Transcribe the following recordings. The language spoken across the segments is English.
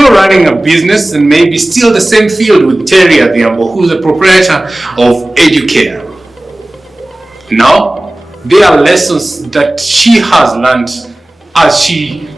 you're running a business and maybe still the same field with Terry Adhiambo, who's the proprietor of educative. Now, there are lessons that she has learned as she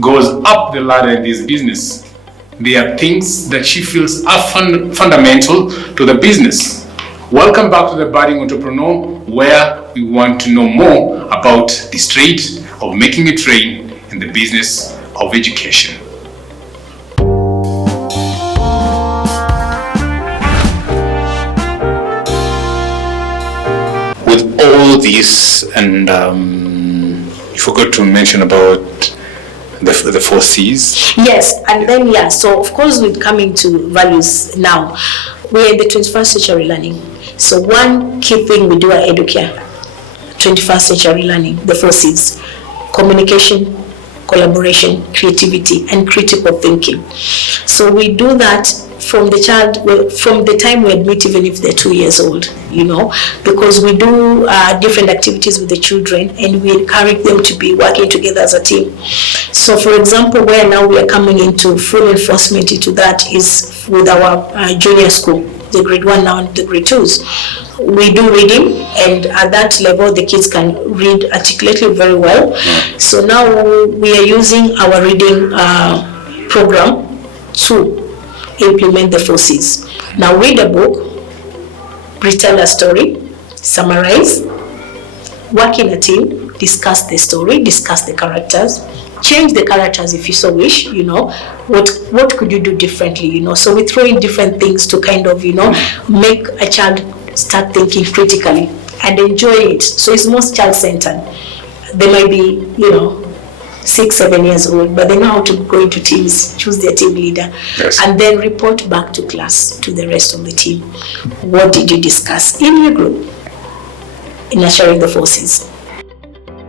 goes up the ladder in this business. There are things that she feels are fundamental to the business. Welcome back to the Budding Entrepreneur, where we want to know more about this trade of making it rain in the business of education. With all this, and you forgot to mention about the 4 C's. Yes, and then so of course with coming to values now, we're in the 21st century learning. So one key thing we do at Educare, 21st century learning, the 4 C's: communication, collaboration, creativity, and critical thinking. So we do that from the time we admit, even if they're 2 years old, because we do different activities with the children, and we encourage them to be working together as a team. So for example, where now we are coming into full enforcement into that is with our junior school, the grade 1 now and the grade 2s. We do reading, and at that level the kids can read articulately very well. So now we are using our reading program to implement the 4 C's. Now read a book, retell a story, summarize, work in a team, discuss the story, discuss the characters, change the characters if you so wish, what could you do differently, so we throw in different things to kind of, make a child start thinking critically and enjoy it. So it's most child-centered. They might be, 6, 7 years old, but they know how to go into teams, choose their team leader, and then report back to class, to the rest of the team. What did you discuss in your group in nurturing the 4 C's?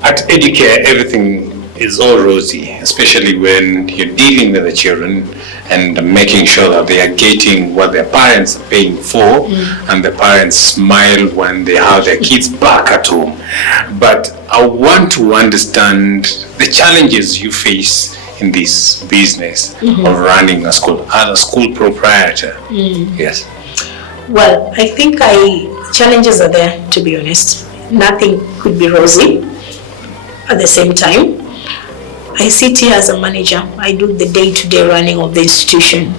At Educare, everything is all rosy, especially when you're dealing with the children and making sure that they are getting what their parents are paying for, and the parents smile when they have their kids back at home. But I want to understand the challenges you face in this business of running a school as a school proprietor. Yes. Well, I think challenges are there, to be honest. Nothing could be rosy. At the same time, I sit here as a manager. I do the day-to-day running of the institution,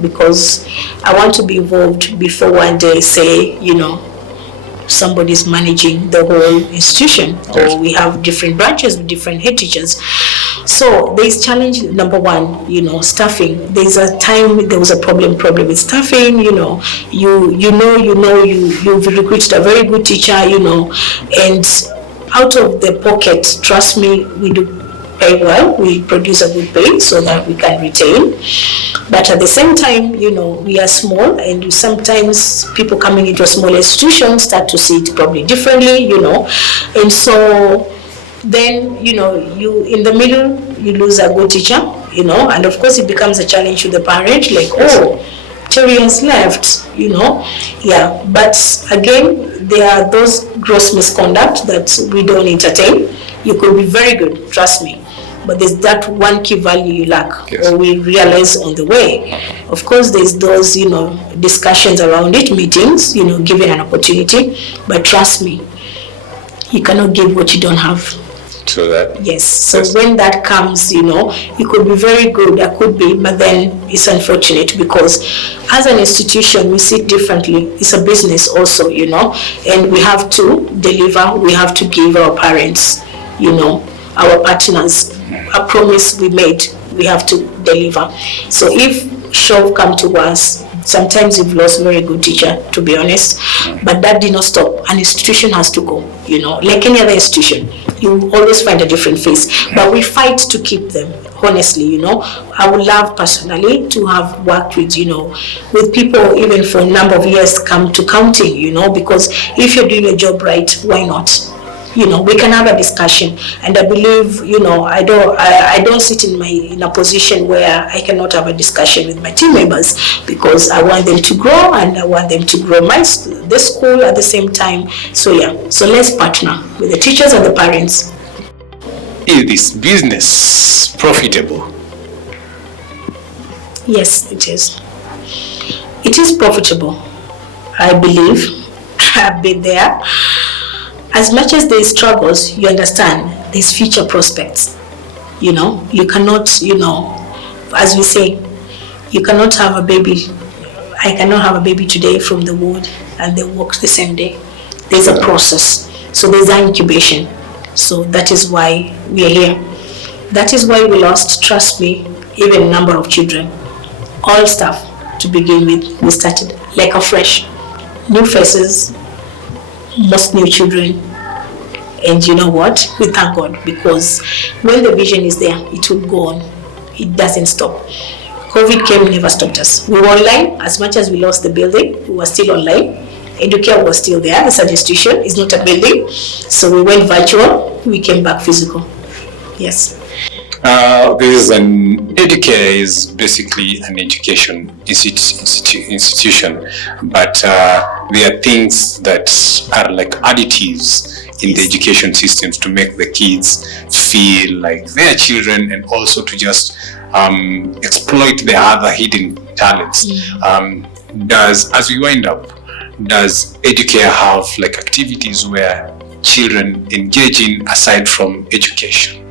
because I want to be involved before one day say, somebody's managing the whole institution, or we have different branches with different head teachers. So there's challenge number 1, staffing. There's a time there was a problem with staffing. You've recruited a very good teacher, and out of the pocket, trust me, we do pay well. We produce a good pay so that we can retain. But at the same time, we are small, and sometimes people coming into a small institution start to see it probably differently, and so then, you in the middle, you lose a good teacher, and of course it becomes a challenge to the parent, like, Terry has left, but again, there are those gross misconduct that we don't entertain. You could be very good, trust me, but there's that one key value you lack, or we realize on the way. Of course, there's those, discussions around it, meetings, given an opportunity, but trust me, you cannot give what you don't have. So that. Yes. So when that comes, you could be very good, I could be, but then it's unfortunate because as an institution, we see it differently. It's a business also, and we have to deliver, we have to give our parents, our partners, a promise we made, we have to deliver. So if shove come to us, sometimes you've lost a very good teacher, to be honest, but that did not stop. An institution has to go, like any other institution. You always find a different face, but we fight to keep them, honestly, I would love personally to have worked with, with people even for a number of years come to counting, because if you're doing your job right, why not? We can have a discussion, and I believe, I don't sit in a position where I cannot have a discussion with my team members, because I want them to grow and I want them to grow the school at the same time. So let's partner with the teachers and the parents. Is this business profitable? Yes, it is. It is profitable, I believe. I've been there. As much as there is struggles, you understand, there's future prospects. You cannot, as we say, you cannot have a baby. I cannot have a baby today from the womb and they walk the same day. There's a process. So there's an incubation. So that is why we are here. That is why we lost, trust me, even a number of children. All staff to begin with, we started like afresh. New faces, most new children. And you know what? We thank God, because when the vision is there, it will go on. It doesn't stop. COVID came, never stopped us. We were online. As much as we lost the building, we were still online. Educare was still there. It's an institution, it's not a building. So we went virtual, we came back physical. Yes. This is Educare is basically an education institution, but there are things that are like additives in the education systems to make the kids feel like they are children, and also to just exploit their other hidden talents. As we wind up, does Educare have like activities where children engage in aside from education?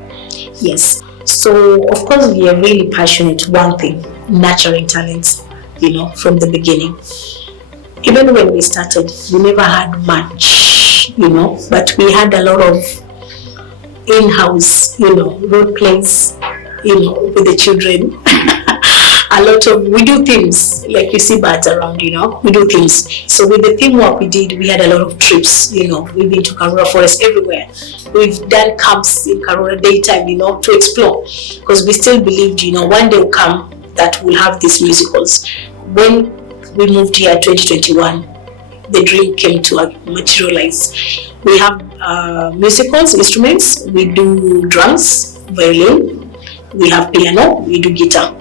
Yes. So of course we are really passionate, one thing, nurturing talents, from the beginning. Even when we started, we never had much, but we had a lot of in-house, role plays, with the children. We do things, like you see birds around, we do things. So with the teamwork we did, we had a lot of trips, we've been to Karura Forest everywhere. We've done camps in Karura daytime, to explore. Because we still believed, one day will come that we'll have these musicals. When we moved here 2021, the dream came to materialize. We have musicals, instruments, we do drums, violin, we have piano, we do guitar.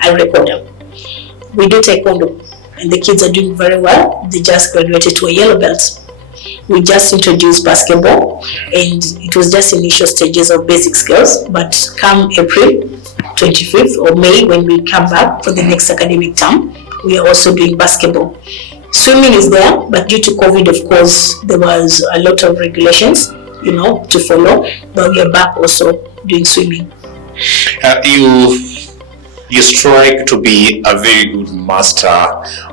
I record them. We do taekwondo, and the kids are doing very well. They just graduated to a yellow belt. We just introduced basketball, and it was just initial stages of basic skills. But come April 25th or May, when we come back for the next academic term, we are also doing basketball. Swimming is there, but due to COVID, of course, there was a lot of regulations, to follow. But we are back also doing swimming. You strike to be a very good master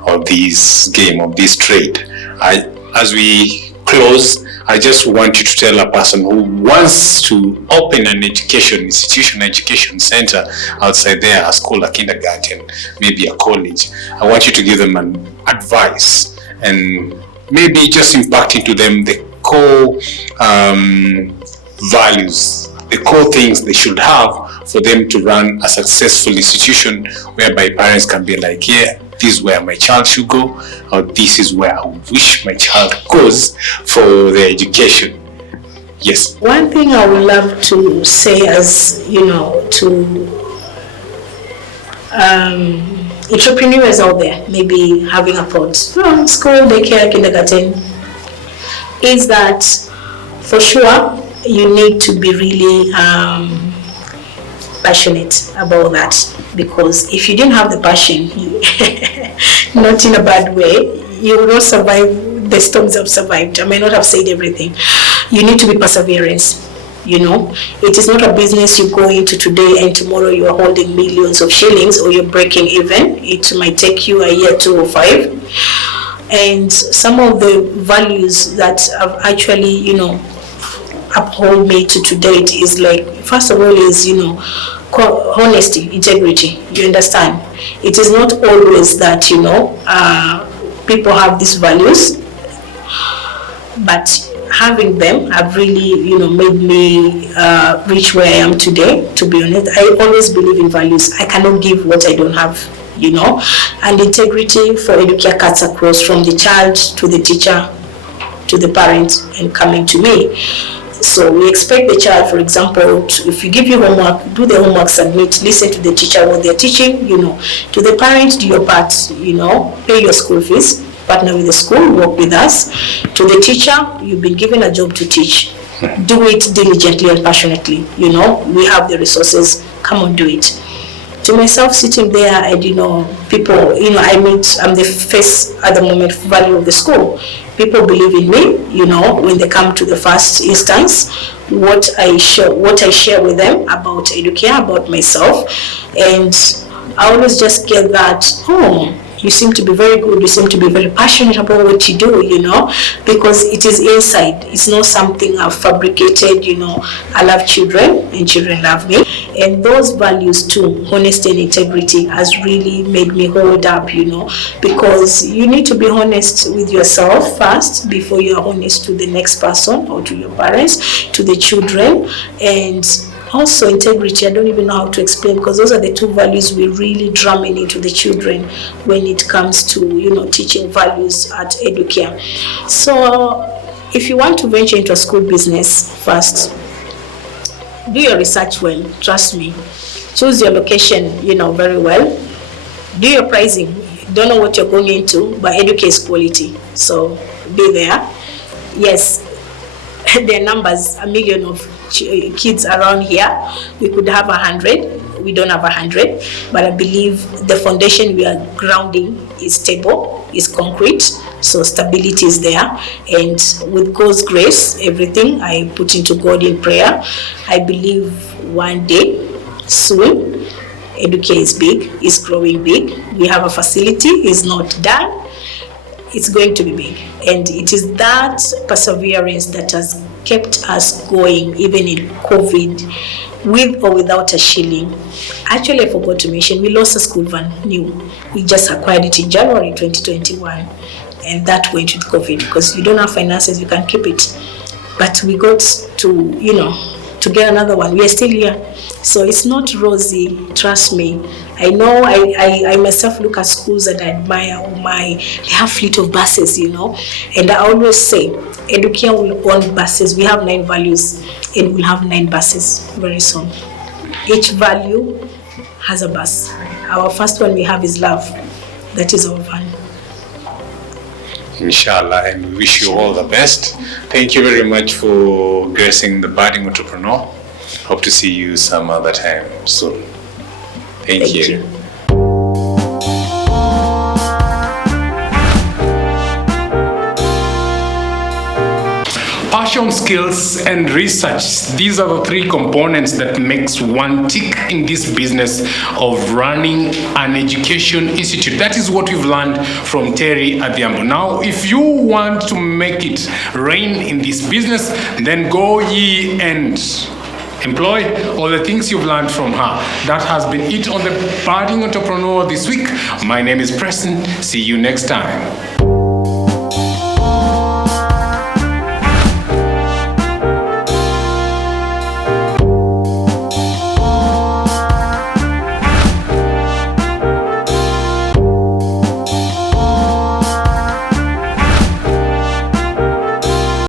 of this game, of this trade. As we close, I just want you to tell a person who wants to open an education center outside there, a school, a kindergarten, maybe a college. I want you to give them an advice and maybe just impact into them the core values, the core things they should have for them to run a successful institution, whereby parents can be like, yeah, this is where my child should go, or this is where I wish my child goes for their education. Yes. One thing I would love to say, as to entrepreneurs out there, maybe having a thought, school, daycare, kindergarten, is that for sure you need to be really passionate about that, because if you didn't have the passion, not in a bad way, you will not survive the storms I've survived. I may not have said everything. You need to be perseverance. It is not a business you go into today and tomorrow you are holding millions of shillings or you're breaking even. It might take you a year, 2 or 5. And some of the values that have actually, uphold me to date is like, first of all, is honesty, integrity. You understand? It is not always that people have these values, but having them have really made me reach where I am today. To be honest, I always believe in values. I cannot give what I don't have, and integrity for Educare cuts across from the child to the teacher to the parent and coming to me. So we expect the child, for example, if you give you homework, do the homework, submit, listen to the teacher what they're teaching, to the parent, do your part, pay your school fees, partner with the school, work with us. To the teacher, you've been given a job to teach. Do it diligently and passionately. We have the resources, come on, do it. to myself sitting there and, people, I'm the face at the moment value of the school. People believe in me, when they come to the first instance, what I share with them about educare, about myself, and I always just get that, you seem to be very good, you seem to be very passionate about what you do, because it is inside. It's not something I've fabricated, I love children and children love me. And those values too, honesty and integrity, has really made me hold up, because you need to be honest with yourself first before you are honest to the next person or to your parents, to the children. And also integrity, I don't even know how to explain, because those are the two values we really drumming into the children when it comes to, teaching values at educare. So if you want to venture into a school business, first, do your research well, trust me. Choose your location, very well. Do your pricing. Don't know what you're going into, but educate is quality. So be there. Yes, there are numbers, 1 million of kids around here. We could have 100. We don't have 100, but I believe the foundation we are grounding is stable, is concrete, so stability is there. And with God's grace, everything I put into God in prayer, I believe one day, soon, educare is big, is growing big. We have a facility, it's not done, it's going to be big. And it is that perseverance that has kept us going, even in COVID, with or without a shilling. Actually, I forgot to mention, we lost a school van, new. We just acquired it in January 2021. And that went with COVID, because you don't have finances, you can't keep it. But we got to, to get another one. We are still here. So it's not rosy, trust me. I know I myself look at schools that I admire, they have fleet of buses, And I always say, educare will own buses. We have 9 values, and we'll have 9 buses very soon. Each value has a bus. Our first one we have is love. That is our van. Inshallah, and we wish you all the best. Thank you very much for gracing the budding entrepreneur. Hope to see you some other time soon. Thank you. Passion, skills, and research. These are the 3 components that makes one tick in this business of running an education institute. That is what we've learned from Terry Adhiambo. Now, if you want to make it rain in this business, then go ye and employ all the things you've learned from her. That has been it on the Budding Entrepreneur this week. My name is Preston. See you next time.